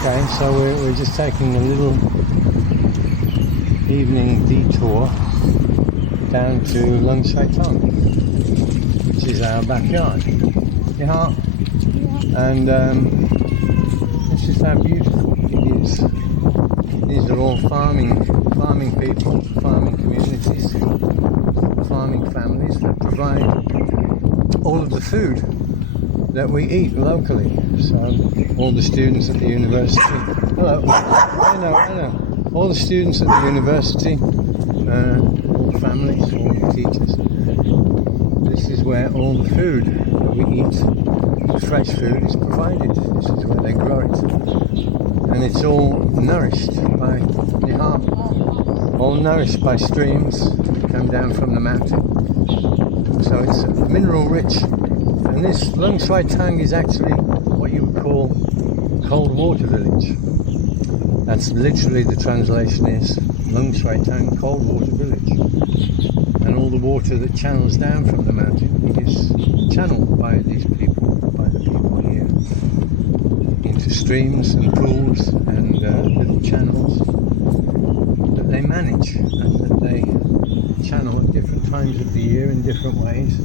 Okay, so we're just taking a little evening detour down to Longtong, which is our backyard. Yeah. And it's just how beautiful it is. These are all farming people, farming communities, farming families that provide all of the food that we eat locally. So all the students at the university, hello, all the students at the university, all the families, all the teachers, this is where all the food that we eat, the fresh food, is provided. This is where they grow it. And it's all nourished by all nourished by streams that come down from the mountain. So it's mineral rich. And this Longtong is actually what you would call cold water village. That's literally the translation is Longtong, cold water village. And all the water that channels down from the mountain is channeled by these people, by the people here, into streams and pools and little channels that they manage and that they channel at different times of the year in different ways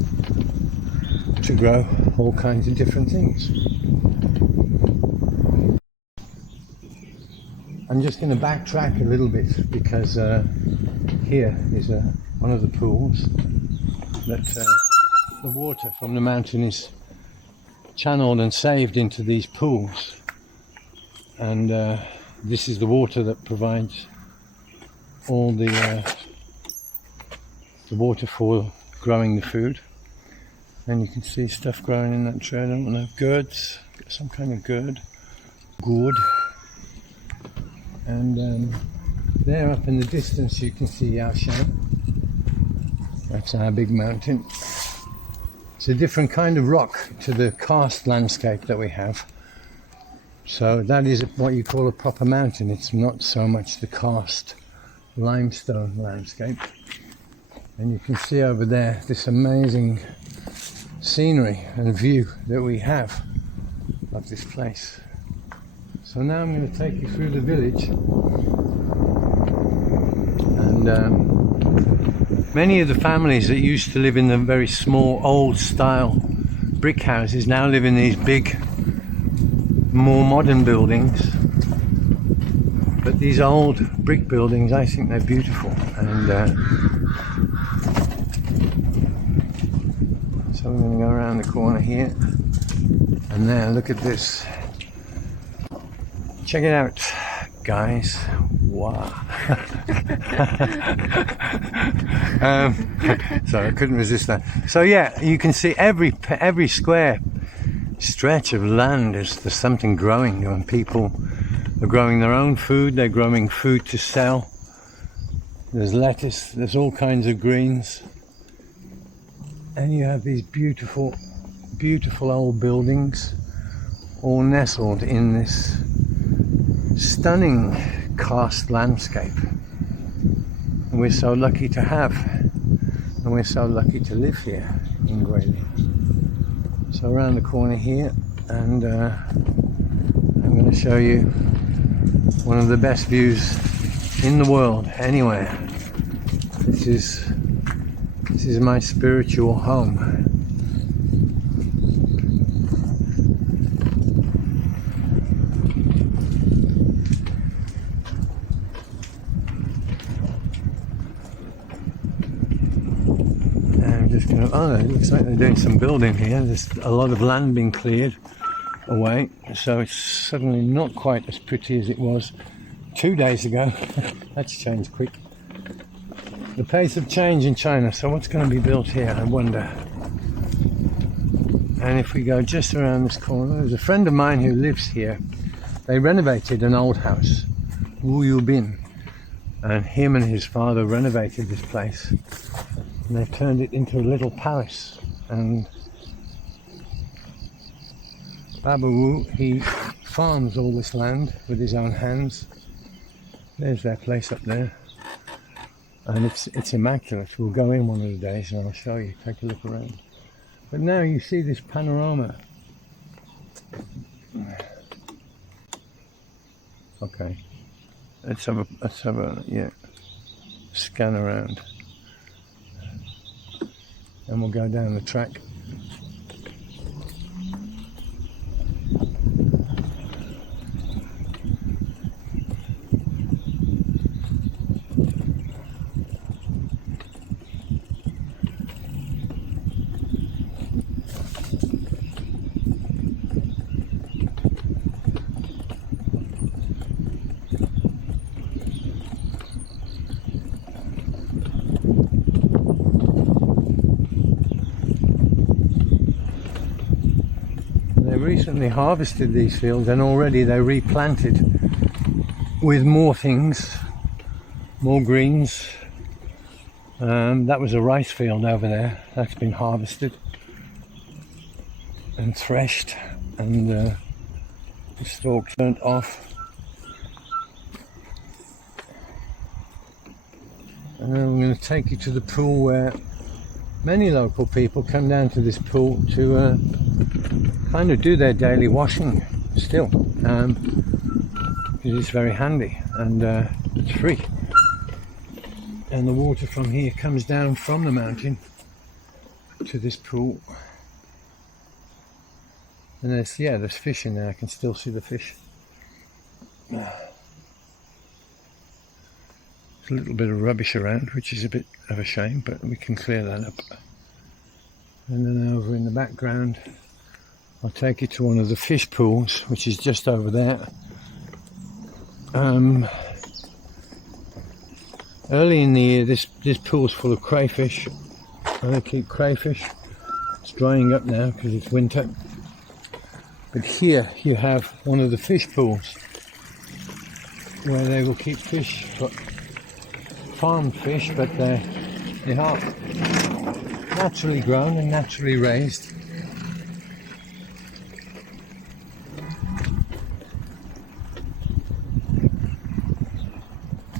to grow all kinds of different things. I'm just going to backtrack a little bit because here is one of the pools that the water from the mountain is channeled and saved into these pools, and this is the water that provides all the water for growing the food. And you can see stuff growing in that tree. I don't know, gourds, some kind of gourd. And there up in the distance you can see Yaoshan. That's our big mountain. It's a different kind of rock to the karst landscape that we have. So that is what you call a proper mountain. It's not so much the karst limestone landscape. And you can see over there this amazing scenery and view that we have of this place. So now I'm going to take you through the village, and many of the families that used to live in the very small old style brick houses now live in these big, more modern buildings. But these old brick buildings, I think they're beautiful. And so I'm going to go around the corner here, and there, look at this. Check it out, guys. Wow. So I couldn't resist that. So yeah, you can see every square stretch of land there's something growing, and people are growing their own food. They're growing food to sell. There's lettuce, there's all kinds of greens. And you have these beautiful, beautiful old buildings all nestled in this stunning karst landscape. And we're so lucky to have, and we're so lucky to live here in Guilin. So around the corner here, and I'm going to show you one of the best views in the world, anywhere. This is my spiritual home. I'm just going to, oh, it looks like they're doing some building here. There's a lot of land being cleared away, so it's suddenly not quite as pretty as it was 2 days ago. That's changed quick. The pace of change in China. So what's going to be built here, I wonder? And if we go just around this corner, there's a friend of mine who lives here. They renovated an old house, Wu Bin, and him and his father renovated this place, and they've turned it into a little palace. And Baba Wu, he farms all this land with his own hands. There's their place up there. And it's immaculate. We'll go in one of the days and I'll show you, take a look around. But now you see this panorama. Okay. Let's have a yeah, scan around. And we'll go down the track. They recently harvested these fields and already they replanted with more things, more greens. That was a rice field over there. That's been harvested and threshed and the stalk burnt off. And then I'm going to take you to the pool where many local people come down to this pool to kind of do their daily washing still, because it's very handy and it's free. And the water from here comes down from the mountain to this pool. And there's fish in there. I can still see the fish. There's a little bit of rubbish around, which is a bit of a shame, but we can clear that up. And then over in the background, I'll take you to one of the fish pools, which is just over there. Early in the year, this pool's full of crayfish. I keep crayfish. It's drying up now because it's winter. But here you have one of the fish pools where they will keep fish, farmed fish, but they are naturally grown and naturally raised.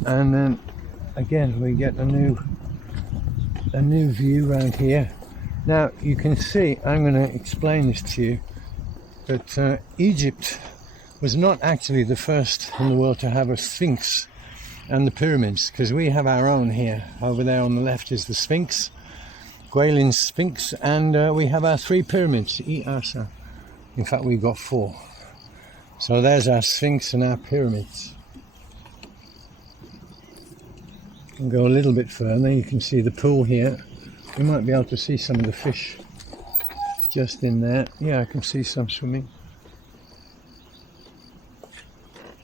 And then again we get a new view around here. Now you can see, I'm going to explain this to you, that Egypt was not actually the first in the world to have a sphinx and the pyramids, because we have our own here. Over there on the left is the Sphinx, Guilin's Sphinx, and we have our 3 pyramids. In fact, we've got 4. So there's our Sphinx and our pyramids. And go a little bit further, you can see the pool here. You might be able to see some of the fish just in there. Yeah, I can see some swimming.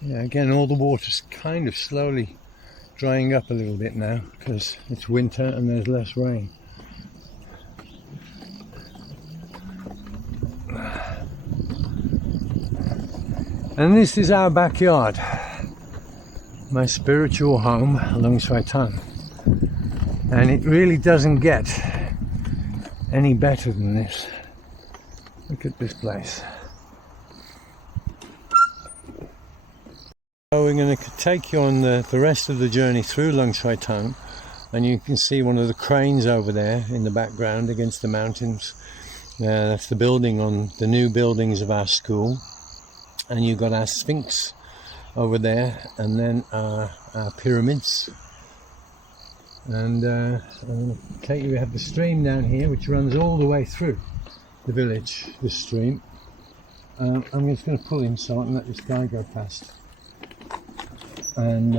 Yeah, again, all the water's kind of slowly drying up a little bit now because it's winter and there's less rain. And this is our backyard, my spiritual home along Swaitan, and it really doesn't get any better than this. Look at this place. So we're going to take you on the rest of the journey through Long Swaitan, and you can see one of the cranes over there in the background against the mountains. That's the building on the new buildings of our school, and you've got our Sphinx over there, and then our pyramids. And we have the stream down here which runs all the way through the village, this stream. I'm just going to pull in so I can let this guy go past, and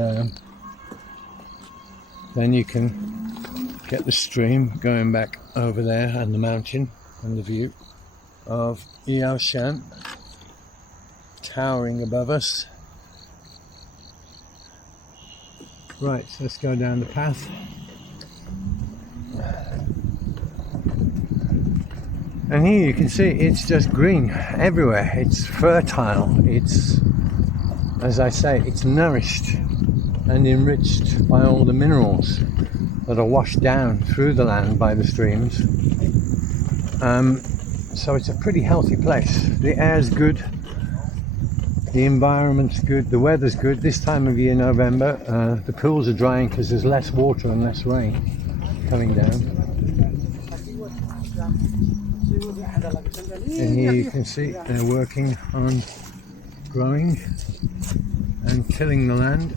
then you can get the stream going back over there and the mountain and the view of Yao Shan towering above us. Right, so let's go down the path. And here you can see it's just green everywhere. It's fertile. It's, as I say, it's nourished and enriched by all the minerals that are washed down through the land by the streams. So it's a pretty healthy place. The air's good. The environment's good, the weather's good. This time of year, November, the pools are drying because there's less water and less rain coming down. And here you can see they're working on growing and tilling the land.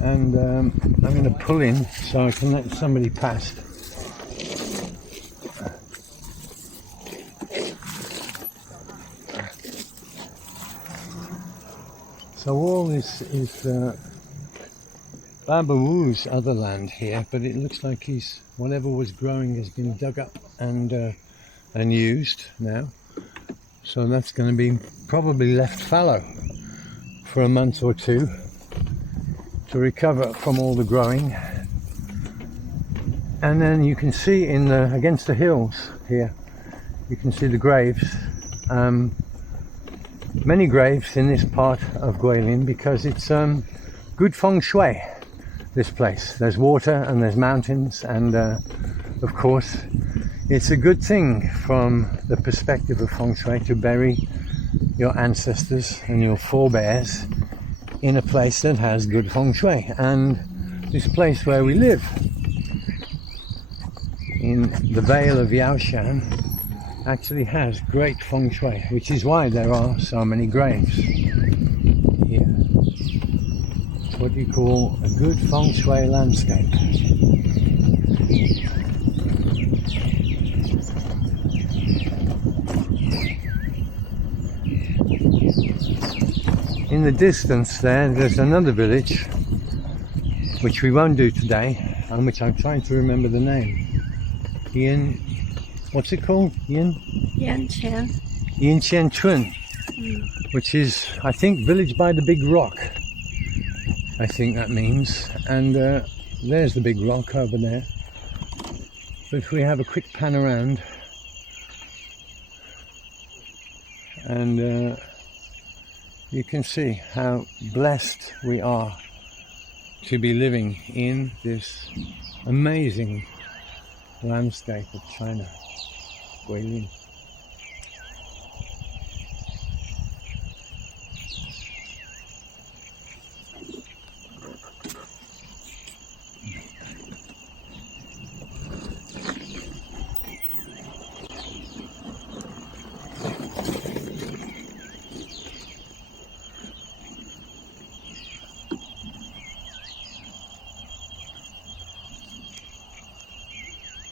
And I'm going to pull in so I can let somebody pass. So all this is Barrie VVeiss' other land here, but it looks like whatever was growing has been dug up and used now. So that's going to be probably left fallow for a month or two to recover from all the growing. And then you can see against the hills here, you can see the graves. Many graves in this part of Guilin because it's good feng shui, this place. There's water and there's mountains, and of course it's a good thing from the perspective of feng shui to bury your ancestors and your forebears in a place that has good feng shui. And this place where we live in the Vale of Yaoshan actually has great feng shui, which is why there are so many graves here. It's what you call a good feng shui landscape. In the distance there's another village which we won't do today, and which I'm trying to remember the name. What's it called? Yanqian Chun, which is, I think, village by the big rock. I think that means. And there's the big rock over there. But if we have a quick pan around, and you can see how blessed we are to be living in this amazing landscape of China, Guilin.